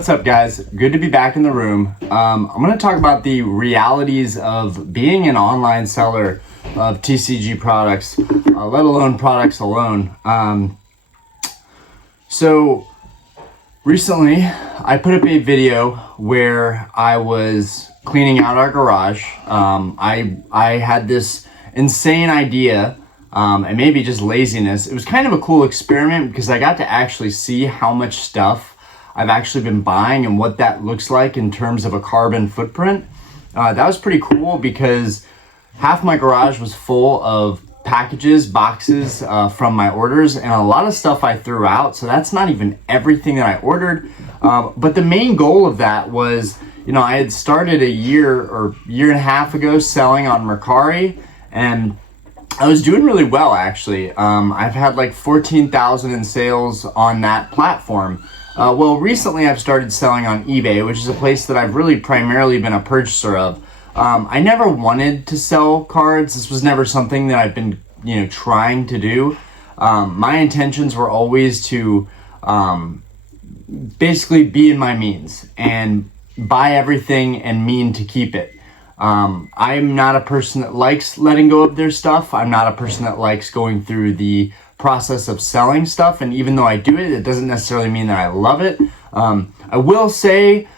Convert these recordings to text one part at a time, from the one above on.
What's up, guys? Good to be back in the room. I'm going to talk about the realities of being an online seller of TCG products, let alone products alone. So recently I put up a video where I was cleaning out our garage. I had this insane idea, and maybe just laziness. It was kind of a cool experiment because I got to actually see how much stuff I've actually been buying and what that looks like in terms of a carbon footprint. That was pretty cool because half my garage was full of packages, boxes from my orders, and a lot of stuff I threw out. So that's not even everything that I ordered. But the main goal of that was, I had started a year and a half ago selling on Mercari, and I was doing really well, actually. I've had like 14,000 in sales on that platform. Well, recently I've started selling on eBay, which is a place that I've really primarily been a purchaser of. I never wanted to sell cards. This was never something that I've been, trying to do. My intentions were always to basically be in my means and buy everything and mean to keep it. I'm not a person that likes letting go of their stuff. I'm not a person that likes going through the process of selling stuff, and even though I do it, it doesn't necessarily mean that I love it. I will say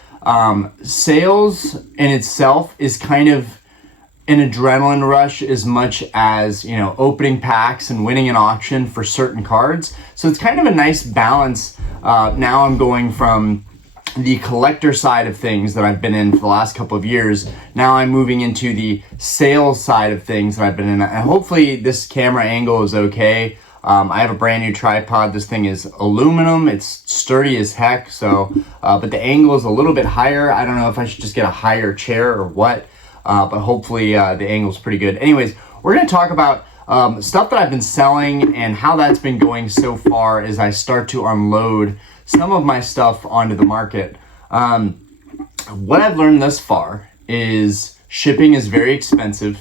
sales in itself is kind of an adrenaline rush as much as opening packs and winning an auction for certain cards. So it's kind of a nice balance. Now I'm going from the collector side of things that I've been in for the last couple of years. Now I'm moving into the sales side of things that I've been in, and hopefully this camera angle is okay. I have a brand new tripod. This thing is aluminum. It's sturdy as heck. So, but the angle is a little bit higher. I don't know if I should just get a higher chair or what, but hopefully the angle is pretty good. Anyways, we're going to talk about stuff that I've been selling and how that's been going so far as I start to unload some of my stuff onto the market. What I've learned thus far is shipping is very expensive.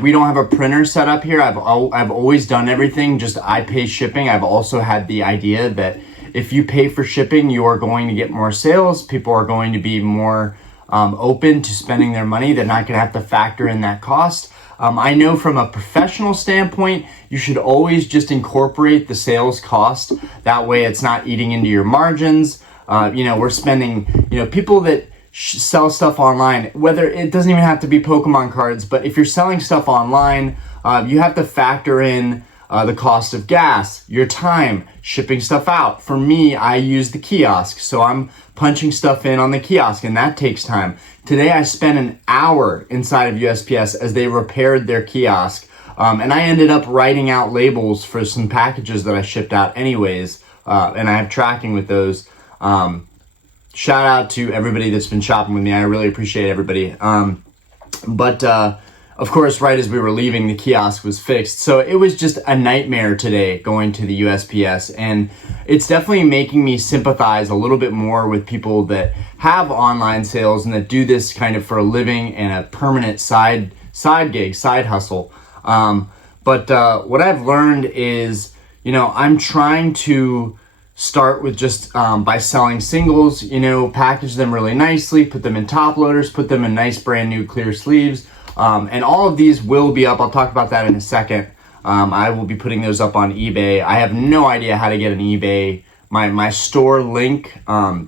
We don't have a printer set up here. I've always done everything, just I pay shipping. I've also had the idea that if you pay for shipping, you are going to get more sales. People are going to be more open to spending their money. They're not going to have to factor in that cost. I know from a professional standpoint, you should always just incorporate the sales cost. That way it's not eating into your margins. We're spending, people that sell stuff online, whether it doesn't even have to be Pokemon cards, but if you're selling stuff online, you have to factor in the cost of gas, your time, shipping stuff out. For me, I use the kiosk, so I'm punching stuff in on the kiosk, and that takes time. Today, I spent an hour inside of USPS as they repaired their kiosk, and I ended up writing out labels for some packages that I shipped out anyways, and I have tracking with those. Shout out to everybody that's been shopping with me. I really appreciate everybody. Of course, right as we were leaving, the kiosk was fixed. So it was just a nightmare today going to the USPS. And it's definitely making me sympathize a little bit more with people that have online sales and that do this kind of for a living and a permanent side gig, side hustle. What I've learned is, I'm trying to start with just by selling singles, package them really nicely, put them in top loaders, put them in nice brand new clear sleeves. And all of these will be up. I'll talk about that in a second. I will be putting those up on eBay. I have no idea how to get an eBay, my store link. I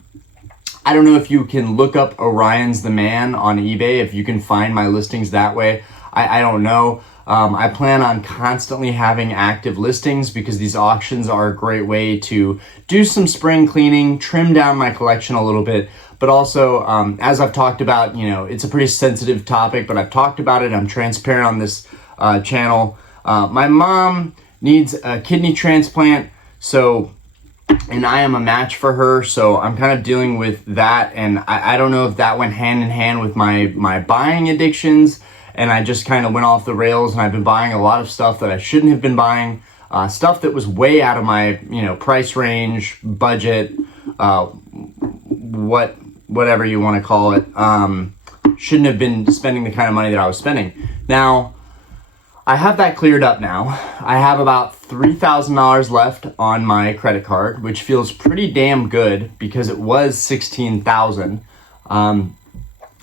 don't know if you can look up Orion's the Man on eBay, if you can find my listings that way. I don't know. I plan on constantly having active listings because these auctions are a great way to do some spring cleaning, trim down my collection a little bit, but also, as I've talked about, it's a pretty sensitive topic, but I've talked about it. I'm transparent on this channel. My mom needs a kidney transplant, and I am a match for her, so I'm kind of dealing with that, and I don't know if that went hand in hand with my buying addictions, and I just kind of went off the rails, and I've been buying a lot of stuff that I shouldn't have been buying, stuff that was way out of my, price range, budget, whatever you want to call it. Shouldn't have been spending the kind of money that I was spending. Now, I have that cleared up now. I have about $3,000 left on my credit card, which feels pretty damn good because it was $16,000.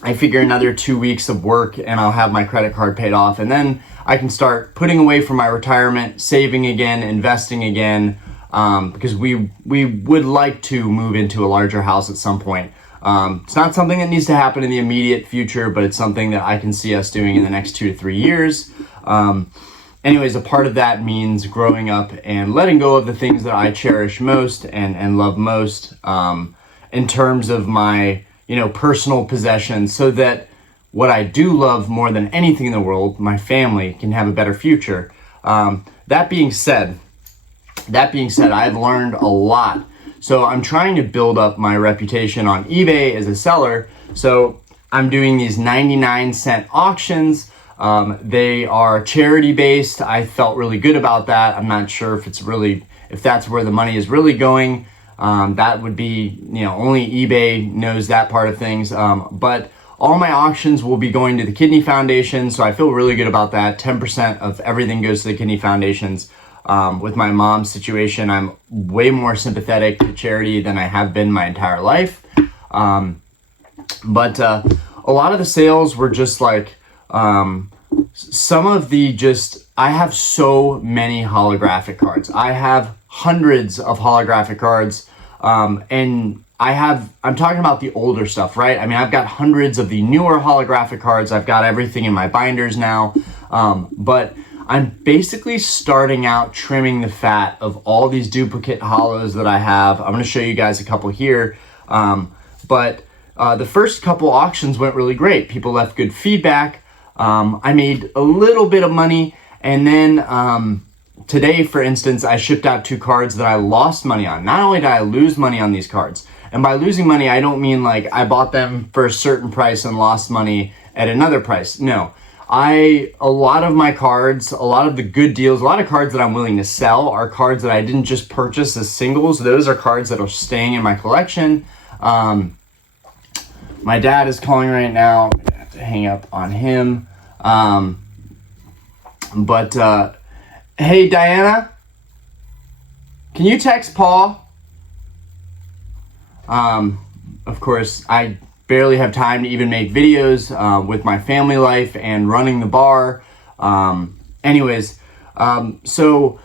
I figure another 2 weeks of work and I'll have my credit card paid off, and then I can start putting away for my retirement, saving again, investing again, because we would like to move into a larger house at some point. It's not something that needs to happen in the immediate future, but it's something that I can see us doing in the next 2 to 3 years. Anyways, a part of that means growing up and letting go of the things that I cherish most and love most, in terms of my, personal possessions, so that what I do love more than anything in the world, my family, can have a better future. That being said, I've learned a lot. So I'm trying to build up my reputation on eBay as a seller. So I'm doing these 99-cent auctions. They are charity based. I felt really good about that. I'm not sure if that's where the money is really going. That would be, only eBay knows that part of things. But all my auctions will be going to the Kidney Foundation. So I feel really good about that. 10% of everything goes to the Kidney Foundations. With my mom's situation, I'm way more sympathetic to charity than I have been my entire life. But a lot of the sales were just like, I have so many holographic cards. I have hundreds of holographic cards. And I'm talking about the older stuff, right? I mean, I've got hundreds of the newer holographic cards. I've got everything in my binders now. But I'm basically starting out trimming the fat of all these duplicate holos that I have. I'm going to show you guys a couple here. But the first couple auctions went really great. People left good feedback. I made a little bit of money. And then today, for instance, I shipped out 2 cards that I lost money on. Not only did I lose money on these cards, and by losing money, I don't mean like I bought them for a certain price and lost money at another price. No. A lot of my cards, a lot of the good deals, a lot of cards that I'm willing to sell are cards that I didn't just purchase as singles. Those are cards that are staying in my collection. My dad is calling right now. I'm gonna have to hang up on him. Hey, Diana, can you text Paul? Of course, I barely have time to even make videos with my family life and running the bar. So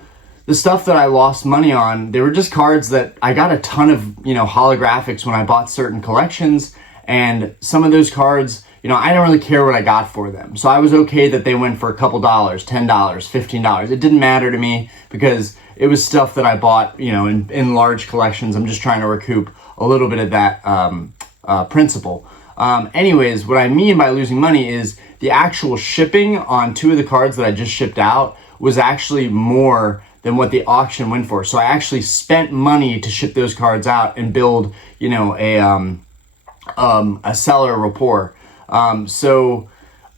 the stuff that I lost money on, they were just cards that I got a ton of, holographics when I bought certain collections. And some of those cards, I don't really care what I got for them. So I was okay that they went for a couple dollars, $10, $15. It didn't matter to me because it was stuff that I bought, in large collections. I'm just trying to recoup a little bit of that principle. What I mean by losing money is the actual shipping on 2 of the cards that I just shipped out was actually more than what the auction went for. So I actually spent money to ship those cards out and build, a seller rapport. So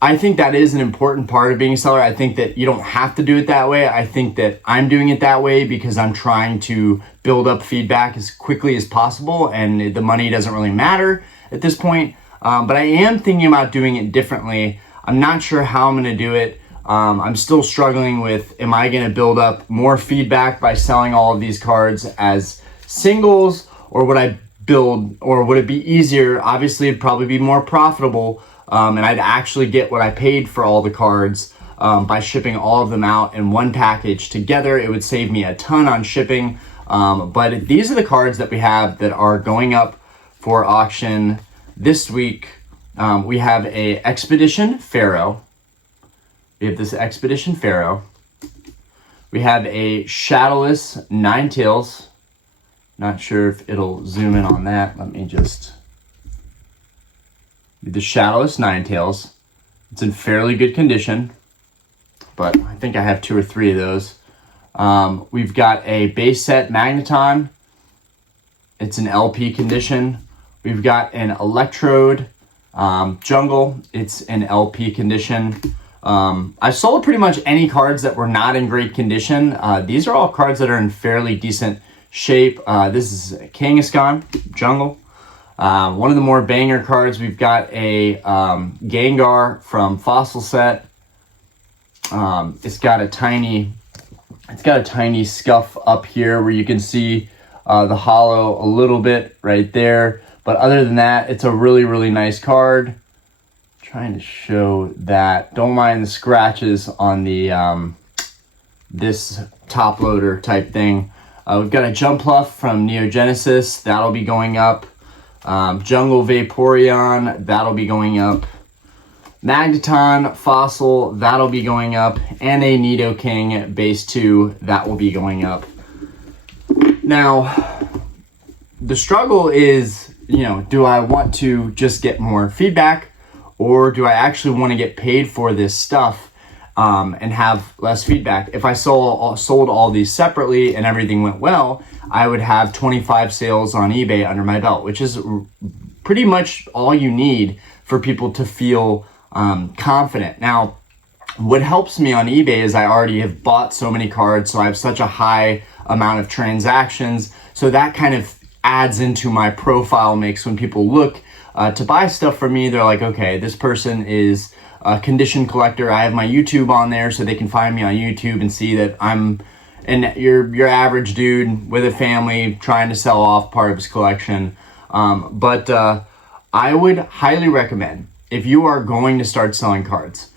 I think that is an important part of being a seller. I think that you don't have to do it that way. I think that I'm doing it that way because I'm trying to build up feedback as quickly as possible, and the money doesn't really matter at this point. But I am thinking about doing it differently. I'm not sure how I'm going to do it. I'm still struggling with, am I going to build up more feedback by selling all of these cards as singles, or would it be easier? Obviously, it'd probably be more profitable, and I'd actually get what I paid for all the cards by shipping all of them out in one package together. It would save me a ton on shipping. But these are the cards that we have that are going up for auction this week. We have a Expedition Pharaoh. We have this Expedition Pharaoh. We have a Shadowless Ninetales. Not sure if it'll zoom in on that. Let me just... The Shadowless Ninetales. It's in fairly good condition, but I think I have 2 or 3 of those. We've got a base set Magneton. It's in LP condition. We've got an Electrode Jungle. It's in LP condition. I sold pretty much any cards that were not in great condition. These are all cards that are in fairly decent shape. This is a Kangaskhan Jungle. One of the more banger cards, we've got a Gengar from Fossil Set. It's got a tiny scuff up here where you can see the hollow a little bit right there. But other than that, it's a really, really nice card. Trying to show that. Don't mind the scratches on the this top loader type thing. We've got a Jumpluff from Neogenesis. That'll be going up. Jungle Vaporeon. That'll be going up. Magneton Fossil, that'll be going up, and a Nidoking Base 2, that will be going up. Now, the struggle is, do I want to just get more feedback, or do I actually want to get paid for this stuff and have less feedback? If I sold all these separately and everything went well, I would have 25 sales on eBay under my belt, which is pretty much all you need for people to feel confident. Now, what helps me on eBay is I already have bought so many cards, so I have such a high amount of transactions. So that kind of adds into my profile mix. When people look to buy stuff from me, they're like, okay, this person is a condition collector. I have my YouTube on there so they can find me on YouTube and see that I'm your average dude with a family trying to sell off part of his collection. But I would highly recommend, if you are going to start selling cards,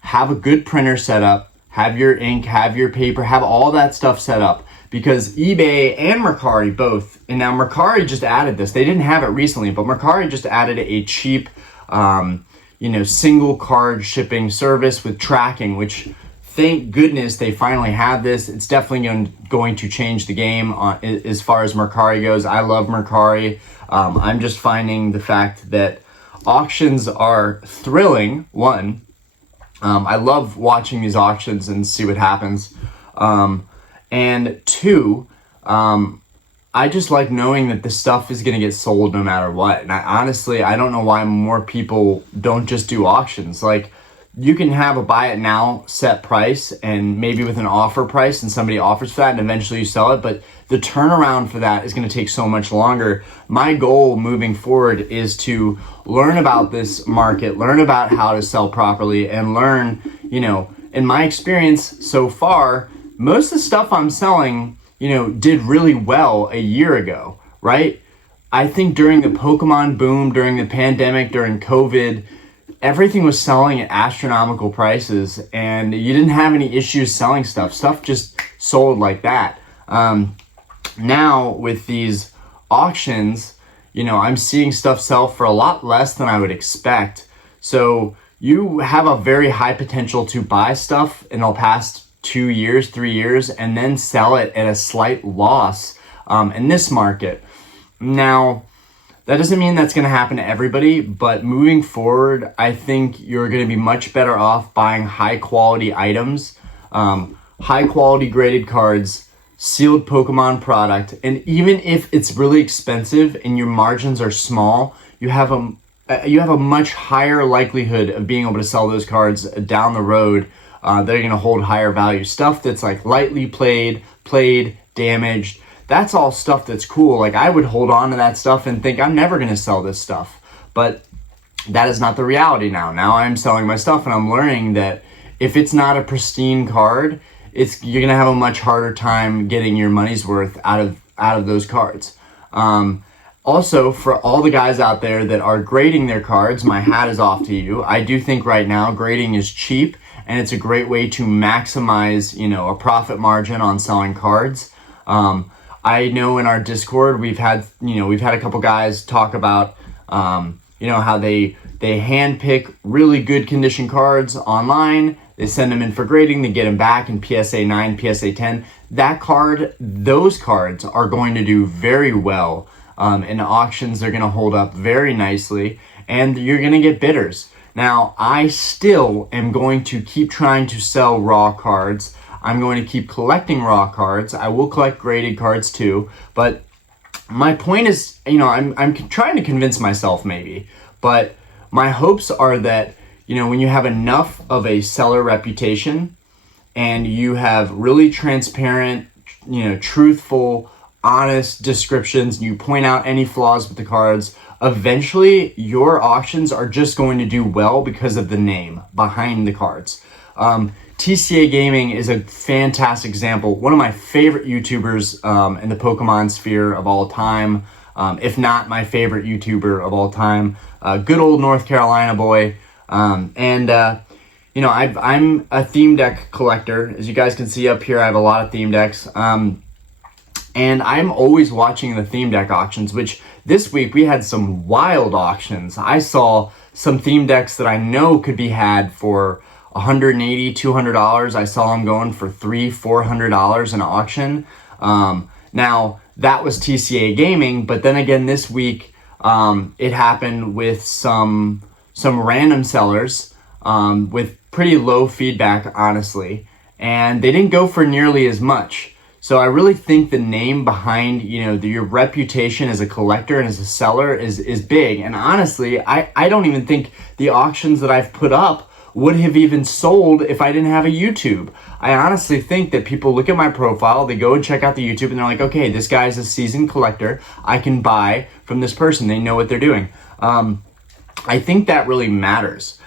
have a good printer set up, have your ink, have your paper, have all that stuff set up, because eBay and Mercari both, and now Mercari just added this. They didn't have it recently, but Mercari just added a cheap, single card shipping service with tracking, which thank goodness they finally have this. It's definitely going to change the game as far as Mercari goes. I love Mercari. I'm just finding the fact that auctions are thrilling. One, I love watching these auctions and see what happens. And two, I just like knowing that the stuff is going to get sold no matter what. And I don't know why more people don't just do auctions. Like, you can have a buy it now set price and maybe with an offer price, and somebody offers for that and eventually you sell it. But the turnaround for that is going to take so much longer. My goal moving forward is to learn about this market, learn about how to sell properly, and learn, in my experience so far, most of the stuff I'm selling, did really well a year ago, right? I think during the Pokemon boom, during the pandemic, during COVID, everything was selling at astronomical prices and you didn't have any issues selling stuff. Stuff just sold like that. Now with these auctions, I'm seeing stuff sell for a lot less than I would expect. So you have a very high potential to buy stuff in the past 2 years, 3 years, and then sell it at a slight loss in this market. Now, that doesn't mean that's going to happen to everybody, but moving forward, I think you're going to be much better off buying high quality items, high quality graded cards, sealed Pokemon product, and even if it's really expensive and your margins are small, you have a much higher likelihood of being able to sell those cards down the road. They're going to hold higher value. Stuff that's like lightly played, damaged. That's all stuff that's cool. Like, I would hold on to that stuff and think I'm never going to sell this stuff. But that is not the reality now. Now I'm selling my stuff and I'm learning that if it's not a pristine card, you're going to have a much harder time getting your money's worth out of those cards. Also, for all the guys out there that are grading their cards, my hat is off to you. I do think right now grading is cheap and it's a great way to maximize, a profit margin on selling cards. I know in our Discord we've had a couple guys talk about how they handpick really good condition cards online. They send them in for grading, they get them back in PSA 9, PSA 10. Those cards are going to do very well in auctions. They're going to hold up very nicely, and you're going to get bidders. Now, I still am going to keep trying to sell raw cards. I'm going to keep collecting raw cards. I will collect graded cards too. But my point is, I'm trying to convince myself maybe, but my hopes are that, when you have enough of a seller reputation and you have really transparent, truthful, honest descriptions, and you point out any flaws with the cards, eventually your auctions are just going to do well because of the name behind the cards. TCA Gaming is a fantastic example. One of my favorite YouTubers in the Pokemon sphere of all time, if not my favorite YouTuber of all time. Good old North Carolina boy. You know, I'm a theme deck collector. As you guys can see up here, I have a lot of theme decks. And I'm always watching the theme deck auctions, which this week we had some wild auctions. I saw some theme decks that I know could be had for $180, $200. I saw them going for $300, $400 in auction. Now that was TCA Gaming, but then again this week it happened with some random sellers with pretty low feedback, honestly, and they didn't go for nearly as much. So I really think the name behind, you know, your reputation as a collector and as a seller is big. And honestly, I don't even think the auctions that I've put up would have even sold if I didn't have a YouTube. I honestly think that people look at my profile, they go and check out the YouTube, and they're like, okay, this guy's a seasoned collector. I can buy from this person. They know what they're doing. I think that really matters.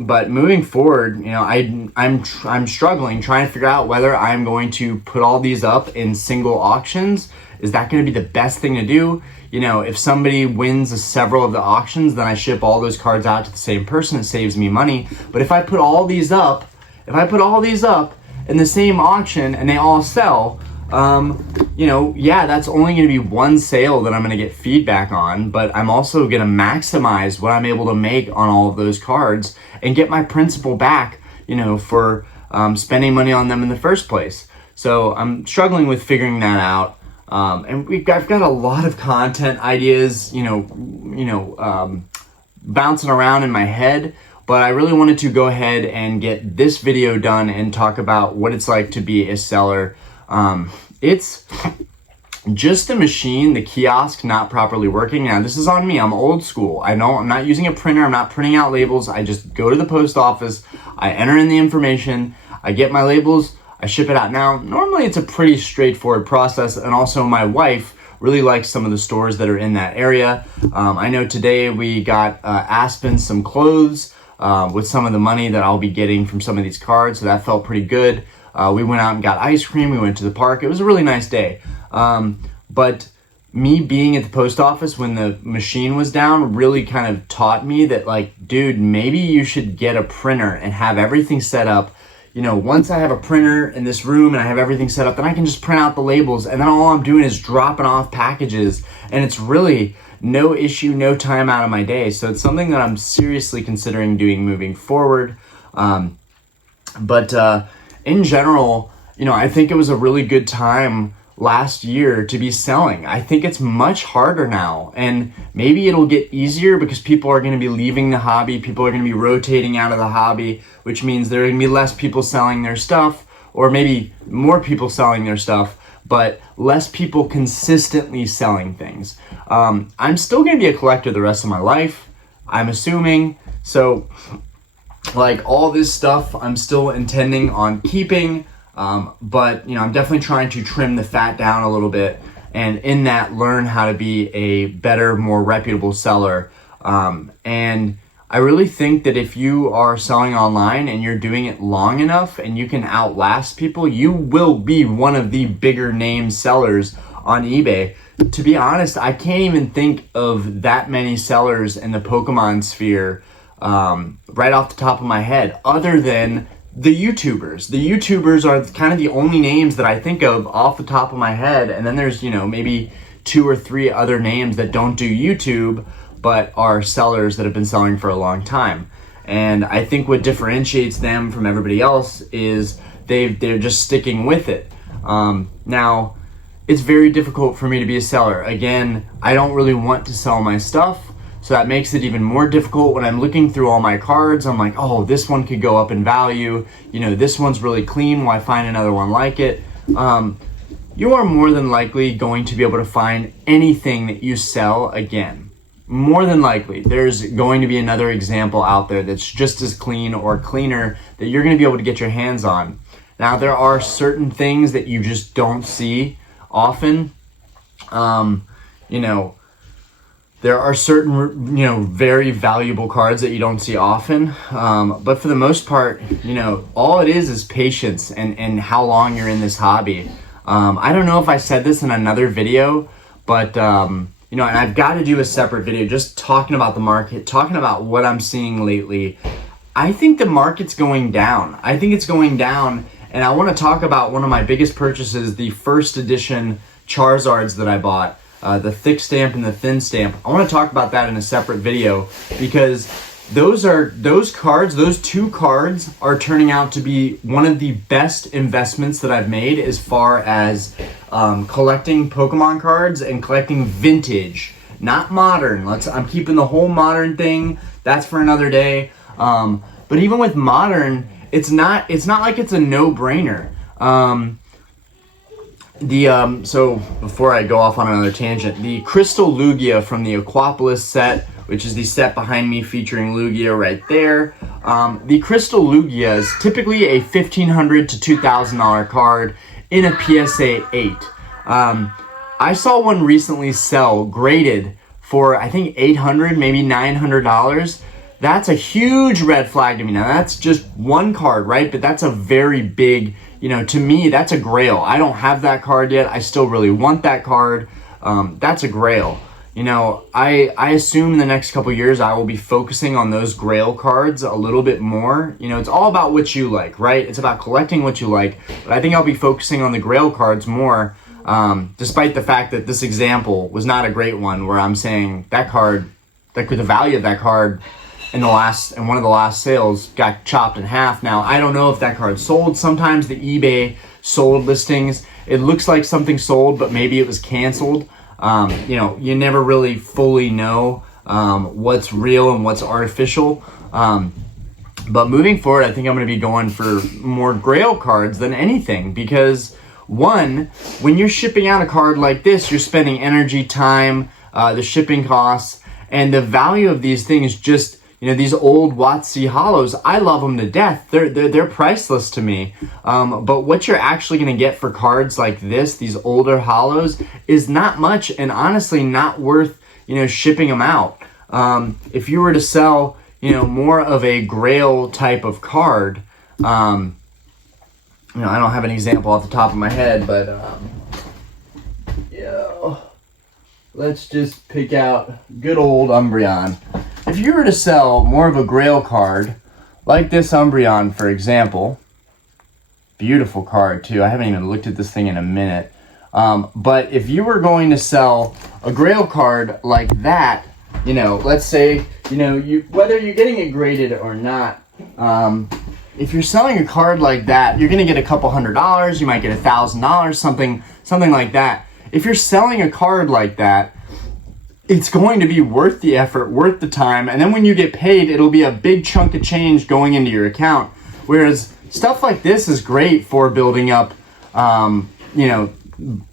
But moving forward, you know, I'm struggling trying to figure out whether I'm going to put all these up in single auctions. Is that going to be the best thing to do? You know, if somebody wins several of the auctions, then I ship all those cards out to the same person. It saves me money. But if I put all these up in the same auction and they all sell, you know, yeah, that's only going to be one sale that I'm going to get feedback on, but I'm also going to maximize what I'm able to make on all of those cards and get my principal back, you know, for spending money on them in the first place. So I'm struggling with figuring that out. And I've got a lot of content ideas, bouncing around in my head, but I really wanted to go ahead and get this video done and talk about what it's like to be a seller. It's just the machine, the kiosk not properly working. Now this is on me, I'm old school. I know I'm not using a printer, I'm not printing out labels. I just go to the post office, I enter in the information, I get my labels, I ship it out. Now, normally it's a pretty straightforward process, and also my wife really likes some of the stores that are in that area. I know today we got Aspen some clothes with some of the money that I'll be getting from some of these cards, so that felt pretty good. We went out and got ice cream, we went to the park. It was a really nice day. But me being at the post office when the machine was down really kind of taught me that, like, dude, maybe you should get a printer and have everything set up. You know, once I have a printer in this room and I have everything set up, then I can just print out the labels, and then all I'm doing is dropping off packages, and it's really no issue, no time out of my day. So it's something that I'm seriously considering doing moving forward. In general, you know, I think it was a really good time last year to be selling. I think it's much harder now, and maybe it'll get easier because people are going to be leaving the hobby. People are going to be rotating out of the hobby, which means there are going to be less people selling their stuff, or maybe more people selling their stuff, but less people consistently selling things. I'm still going to be a collector the rest of my life, I'm assuming. So, like, all this stuff I'm still intending on keeping. But, you know, I'm definitely trying to trim the fat down a little bit, and in that learn how to be a better, more reputable seller. And I really think that if you are selling online and you're doing it long enough and you can outlast people, you will be one of the bigger name sellers on eBay. To be honest, I can't even think of that many sellers in the Pokemon sphere right off the top of my head, other than the YouTubers. The YouTubers are kind of the only names that I think of off the top of my head, and then there's, you know, maybe 2 or 3 other names that don't do YouTube but are sellers that have been selling for a long time. And I think what differentiates them from everybody else is they're just sticking with it. Now, it's very difficult for me to be a seller. Again, I don't really want to sell my stuff, so that makes it even more difficult. When I'm looking through all my cards, I'm like, oh, this one could go up in value. You know, this one's really clean. Why find another one like it? You are more than likely going to be able to find anything that you sell again. More than likely, there's going to be another example out there that's just as clean or cleaner that you're going to be able to get your hands on. Now, there are certain things that you just don't see often. You know, There are certain, very valuable cards that you don't see often. But for the most part, all it is patience and how long you're in this hobby. I don't know if I said this in another video, but, and I've got to do a separate video just talking about the market, talking about what I'm seeing lately. I think the market's going down. I think it's going down. And I want to talk about one of my biggest purchases, the first edition Charizards that I bought. The thick stamp and the thin stamp. I want to talk about that in a separate video because those two cards are turning out to be one of the best investments that I've made as far as collecting Pokemon cards and collecting vintage, not modern. I'm keeping the whole modern thing. That's for another day. But even with modern, it's not like it's a no-brainer. So before I go off on another tangent, the Crystal Lugia from the Aquapolis set, which is the set behind me featuring Lugia right there. The Crystal Lugia is typically a $1,500 to $2,000 card in a PSA 8. I saw one recently sell graded for I think $800, maybe $900. That's a huge red flag to me. Now that's just one card, right? But that's a very big, to me, that's a grail. I don't have that card yet. I still really want that card. That's a grail. I assume in the next couple years I will be focusing on those grail cards a little bit more. It's all about what you like, right? It's about collecting what you like. But I think I'll be focusing on the grail cards more, despite the fact that this example was not a great one where I'm saying that card, the value of that card in one of the last sales got chopped in half. Now, I don't know if that card sold. Sometimes the eBay sold listings, it looks like something sold, but maybe it was canceled. You never really fully know what's real and what's artificial. But moving forward, I think I'm going to be going for more grail cards than anything because, one, when you're shipping out a card like this, you're spending energy, time, the shipping costs, and the value of these things just, these old WotC hollows, I love them to death. They're priceless to me. But what you're actually going to get for cards like this, these older hollows, is not much and honestly not worth, shipping them out. If you were to sell, more of a grail type of card, I don't have an example off the top of my head, but, let's just pick out good old Umbreon. If you were to sell more of a grail card, like this Umbreon, for example, beautiful card too. I haven't even looked at this thing in a minute. But if you were going to sell a grail card like that, let's say, whether you're getting it graded or not, if you're selling a card like that, you're going to get a couple $100. You might get $1,000, something like that. If you're selling a card like that, it's going to be worth the effort, worth the time, and then when you get paid, it'll be a big chunk of change going into your account. Whereas stuff like this is great for building up,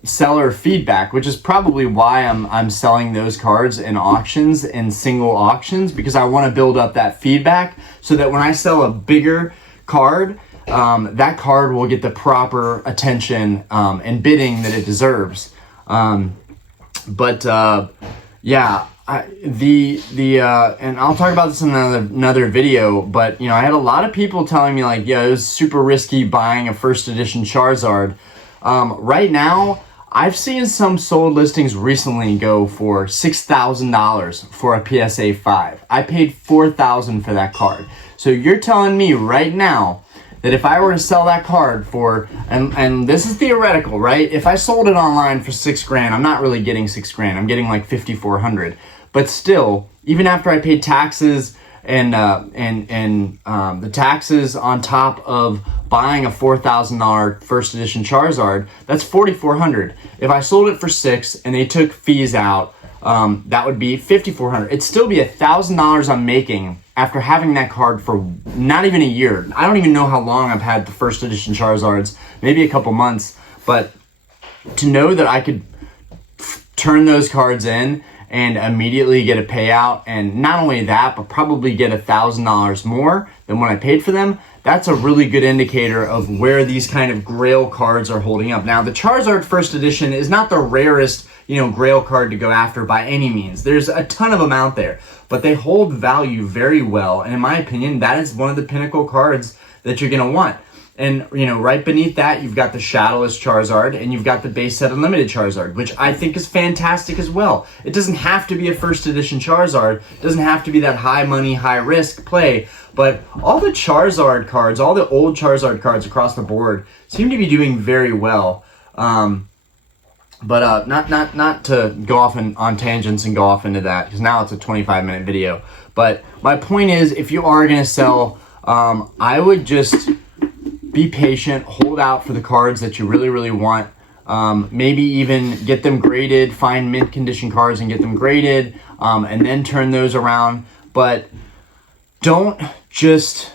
seller feedback, which is probably why I'm selling those cards in auctions, in single auctions, because I want to build up that feedback so that when I sell a bigger card, that card will get the proper attention and bidding that it deserves. Yeah, and I'll talk about this in another video, but, I had a lot of people telling me like, yeah, it was super risky buying a first edition Charizard. Right now, I've seen some sold listings recently go for $6,000 for a PSA 5. I paid $4,000 for that card. So you're telling me right now that if I were to sell that card for, and this is theoretical, right? If I sold it online for $6,000, I'm not really getting $6,000. I'm getting like $5,400. But still, even after I paid taxes and the taxes on top of buying a $4,000 first edition Charizard, that's $4,400. If I sold it for $6,000 and they took fees out, that would be $5,400. It'd still be $1,000 I'm making after having that card for not even a year. I don't even know how long I've had the first edition Charizards, maybe a couple months, but to know that I could turn those cards in and immediately get a payout, and not only that, but probably get $1,000 more than what I paid for them, that's a really good indicator of where these kind of grail cards are holding up. Now, the Charizard First Edition is not the rarest, grail card to go after by any means. There's a ton of them out there, but they hold value very well. And in my opinion, that is one of the pinnacle cards that you're going to want. And, right beneath that, you've got the Shadowless Charizard, and you've got the base set Unlimited Charizard, which I think is fantastic as well. It doesn't have to be a first edition Charizard. It doesn't have to be that high money, high risk play. But all the Charizard cards, all the old Charizard cards across the board seem to be doing very well. But not to go off on tangents and go off into that, because now it's a 25-minute video. But my point is, if you are going to sell, I would just be patient, hold out for the cards that you really, really want. Maybe even get them graded, find mint condition cards and get them graded, and then turn those around. But don't just,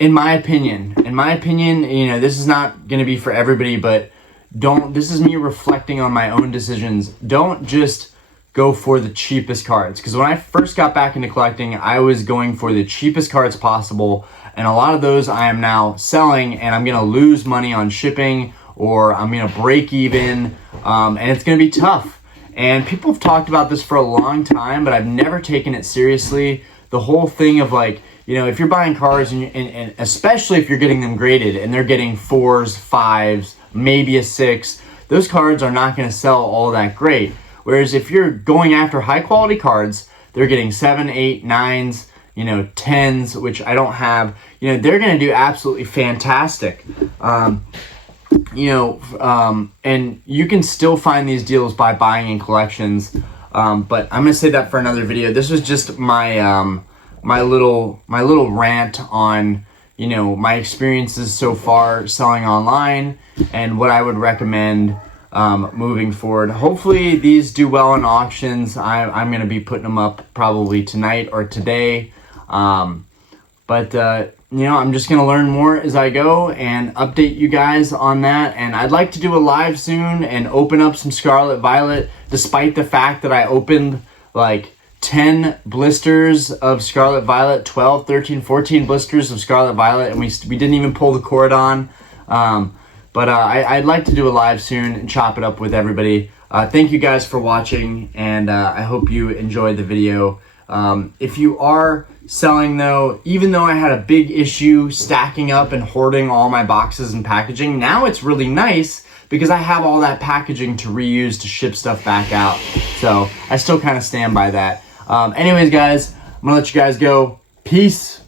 in my opinion, this is not going to be for everybody, but this is me reflecting on my own decisions. Don't just go for the cheapest cards. Because when I first got back into collecting, I was going for the cheapest cards possible. And a lot of those I am now selling, and I'm going to lose money on shipping, or I'm going to break even, and it's going to be tough. And people have talked about this for a long time, but I've never taken it seriously. The whole thing of if you're buying cars, and especially if you're getting them graded, and they're getting 4s, 5s, maybe a 6, those cards are not going to sell all that great. Whereas if you're going after high quality cards, they're getting 7, 8, 9s, 10s, which I don't have, they're going to do absolutely fantastic. And you can still find these deals by buying in collections. But I'm going to save that for another video. This was just my, my little rant on, my experiences so far selling online and what I would recommend moving forward. Hopefully these do well in auctions. I'm going to be putting them up probably tonight or today. But I'm just going to learn more as I go and update you guys on that. And I'd like to do a live soon and open up some Scarlet Violet, despite the fact that I opened like 10 blisters of Scarlet Violet, 12, 13, 14 blisters of Scarlet Violet, and we didn't even pull the cord on. But I'd like to do a live soon and chop it up with everybody. Thank you guys for watching, and I hope you enjoyed the video. If you are selling though, even though I had a big issue stacking up and hoarding all my boxes and packaging, now it's really nice because I have all that packaging to reuse to ship stuff back out. So I still kind of stand by that. Anyways, guys, I'm gonna let you guys go. Peace.